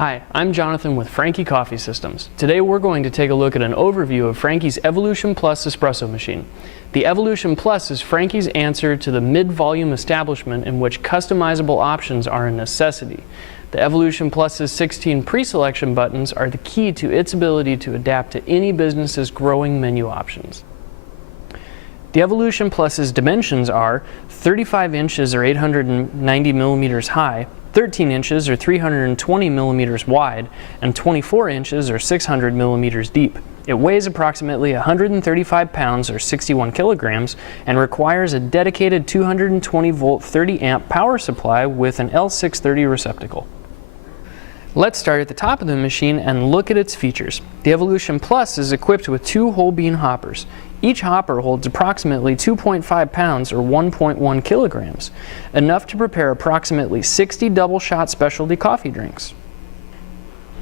Hi, I'm Jonathan with Franke Coffee Systems. Today we're going to take a look at an overview of Franke's Evolution Plus espresso machine. The Evolution Plus is Franke's answer to the mid-volume establishment in which customizable options are a necessity. The Evolution Plus's 16 pre-selection buttons are the key to its ability to adapt to any business's growing menu options. The Evolution Plus's dimensions are 35 inches or 890 millimeters high, 13 inches or 320 millimeters wide, and 24 inches or 600 millimeters deep. It weighs approximately 135 pounds or 61 kilograms and requires a dedicated 220 volt 30 amp power supply with an L630 receptacle. Let's start at the top of the machine and look at its features. The Evolution Plus is equipped with 2 whole bean hoppers. Each hopper holds approximately 2.5 pounds or 1.1 kilograms, enough to prepare approximately 60 double-shot specialty coffee drinks.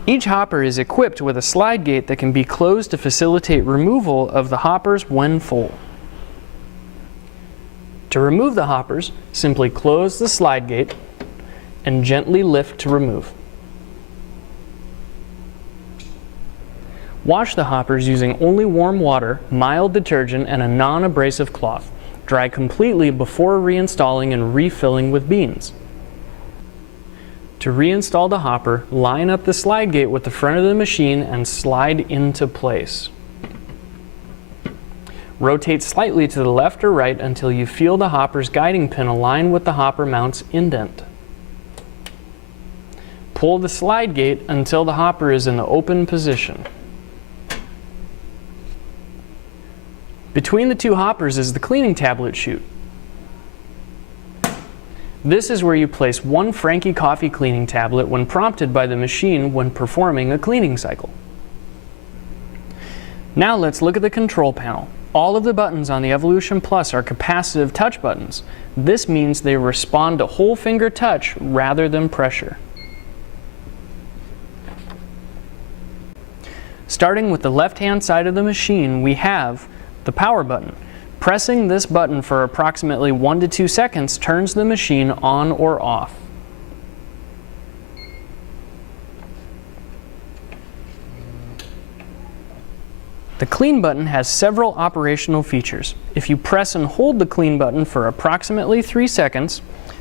Each hopper is equipped with a slide gate that can be closed to facilitate removal of the hoppers when full. To remove the hoppers, simply close the slide gate and gently lift to remove. Wash the hoppers using only warm water, mild detergent, and a non-abrasive cloth. Dry completely before reinstalling and refilling with beans. To reinstall the hopper, line up the slide gate with the front of the machine and slide into place. Rotate slightly to the left or right until you feel the hopper's guiding pin align with the hopper mount's indent. Pull the slide gate until the hopper is in the open position. Between the 2 hoppers is the cleaning tablet chute. This is where you place 1 Franke coffee cleaning tablet when prompted by the machine when performing a cleaning cycle. Now let's look at the control panel. All of the buttons on the Evolution Plus are capacitive touch buttons. This means they respond to whole finger touch rather than pressure. Starting with the left-hand side of the machine, we have the power button. Pressing this button for approximately 1 to 2 seconds turns the machine on or off. The clean button has several operational features. If you press and hold the clean button for approximately 3 seconds,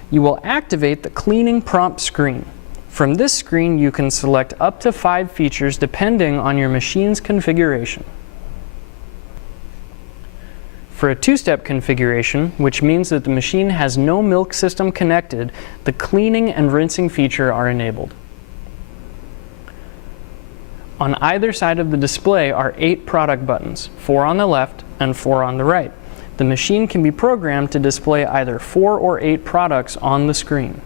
you will activate the cleaning prompt screen. From this screen, you can select up to 5 features depending on your machine's configuration. For a 2-step configuration, which means that the machine has no milk system connected, the cleaning and rinsing feature are enabled. On either side of the display are 8 product buttons, 4 on the left and 4 on the right. The machine can be programmed to display either 4 or 8 products on the screen.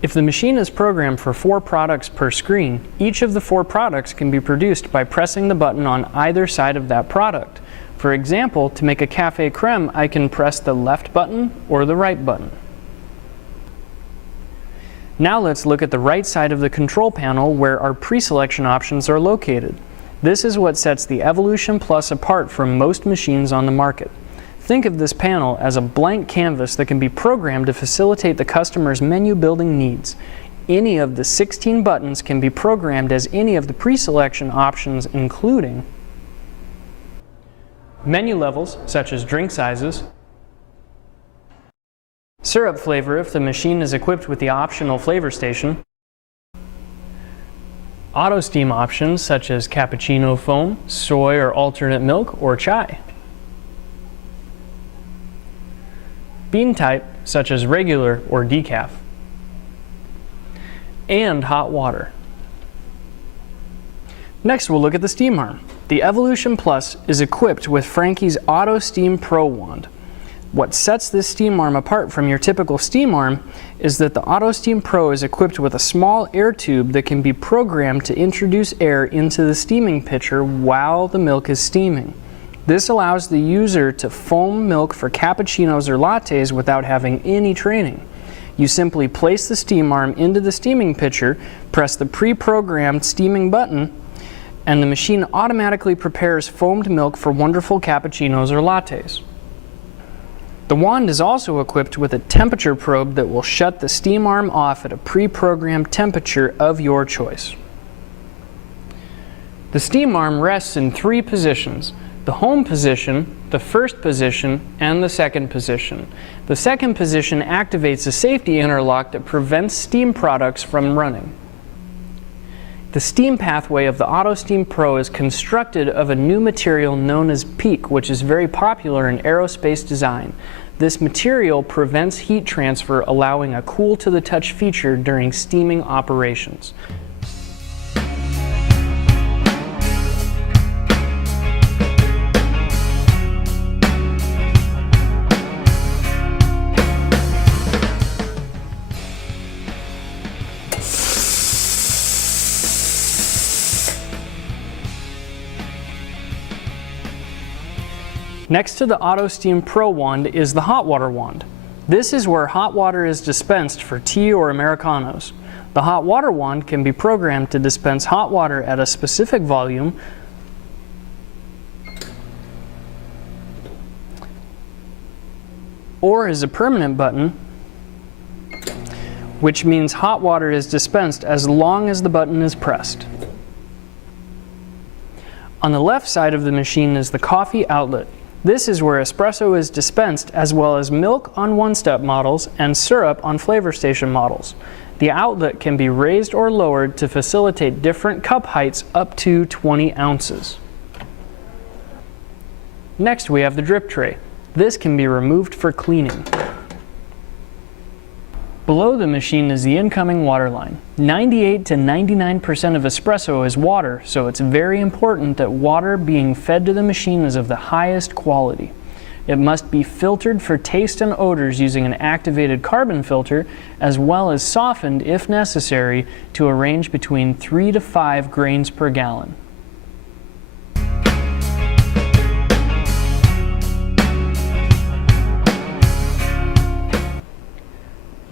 If the machine is programmed for 4 products per screen, each of the 4 products can be produced by pressing the button on either side of that product. For example, to make a cafe creme, I can press the left button or the right button. Now let's look at the right side of the control panel where our pre-selection options are located. This is what sets the Evolution Plus apart from most machines on the market. Think of this panel as a blank canvas that can be programmed to facilitate the customer's menu building needs. Any of the 16 buttons can be programmed as any of the pre-selection options, including menu levels, such as drink sizes, syrup flavor if the machine is equipped with the optional flavor station, auto steam options such as cappuccino foam, soy or alternate milk, or chai, bean type such as regular or decaf, and hot water. Next, we'll look at the steam arm. The Evolution Plus is equipped with Franke's Auto Steam Pro wand. What sets this steam arm apart from your typical steam arm is that the Auto Steam Pro is equipped with a small air tube that can be programmed to introduce air into the steaming pitcher while the milk is steaming. This allows the user to foam milk for cappuccinos or lattes without having any training. You simply place the steam arm into the steaming pitcher, press the pre-programmed steaming button, and the machine automatically prepares foamed milk for wonderful cappuccinos or lattes. The wand is also equipped with a temperature probe that will shut the steam arm off at a pre-programmed temperature of your choice. The steam arm rests in 3 positions: the home position, the first position, and the second position. The second position activates a safety interlock that prevents steam products from running. The steam pathway of the AutoSteam Pro is constructed of a new material known as PEEK, which is very popular in aerospace design. This material prevents heat transfer, allowing a cool-to-the-touch feature during steaming operations. Next to the AutoSteam Pro wand is the hot water wand. This is where hot water is dispensed for tea or Americanos. The hot water wand can be programmed to dispense hot water at a specific volume or is a permanent button, which means hot water is dispensed as long as the button is pressed. On the left side of the machine is the coffee outlet. This is where espresso is dispensed, as well as milk on one-step models and syrup on flavor station models. The outlet can be raised or lowered to facilitate different cup heights up to 20 ounces. Next, we have the drip tray. This can be removed for cleaning. Below the machine is the incoming water line. 98 to 99% of espresso is water, so it's very important that water being fed to the machine is of the highest quality. It must be filtered for taste and odors using an activated carbon filter, as well as softened, if necessary, to a range between 3 to 5 grains per gallon.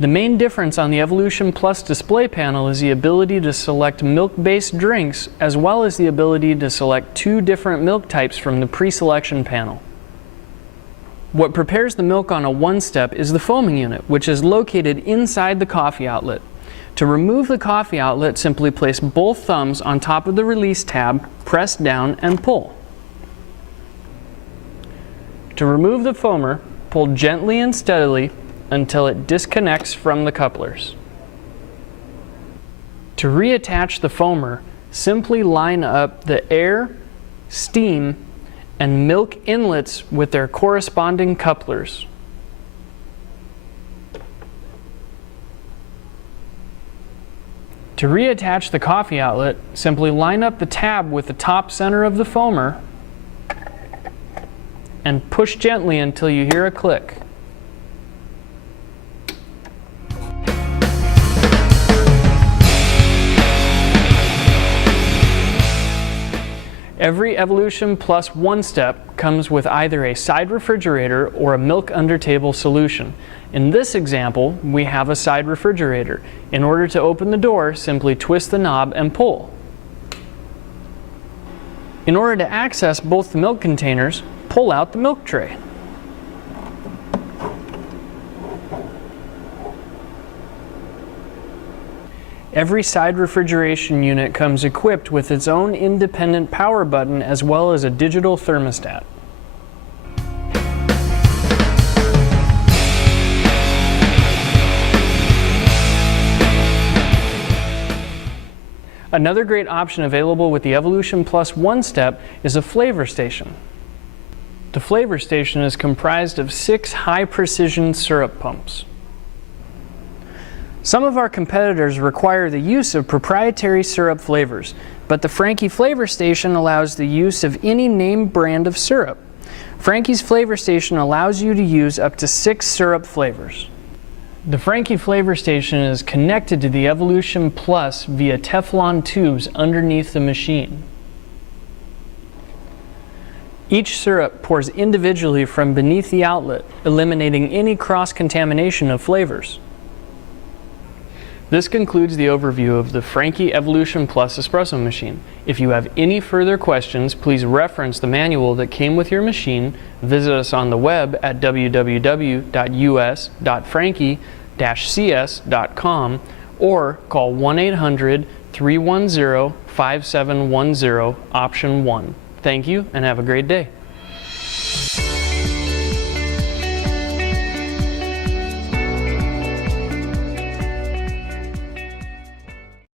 The main difference on the Evolution Plus display panel is the ability to select milk-based drinks, as well as the ability to select 2 different milk types from the pre-selection panel. What prepares the milk on a one-step is the foaming unit, which is located inside the coffee outlet. To remove the coffee outlet, simply place both thumbs on top of the release tab, press down, and pull. To remove the foamer, pull gently and steadily until it disconnects from the couplers. To reattach the foamer, simply line up the air, steam, and milk inlets with their corresponding couplers. To reattach the coffee outlet, simply line up the tab with the top center of the foamer and push gently until you hear a click. Every Evolution Plus one-step comes with either a side refrigerator or a milk under table solution. In this example, we have a side refrigerator. In order to open the door, simply twist the knob and pull. In order to access both the milk containers, pull out the milk tray. Every side refrigeration unit comes equipped with its own independent power button as well as a digital thermostat. Another great option available with the Evolution Plus one-step is a flavor station. The flavor station is comprised of 6 high-precision syrup pumps. Some of our competitors require the use of proprietary syrup flavors, but the Franke Flavor Station allows the use of any named brand of syrup. Franke's Flavor Station allows you to use up to 6 syrup flavors. The Franke Flavor Station is connected to the Evolution Plus via Teflon tubes underneath the machine. Each syrup pours individually from beneath the outlet, eliminating any cross-contamination of flavors. This concludes the overview of the Franke Evolution Plus espresso machine. If you have any further questions, please reference the manual that came with your machine, visit us on the web at www.us.franke-cs.com, or call 1-800-310-5710, option 1. Thank you and have a great day.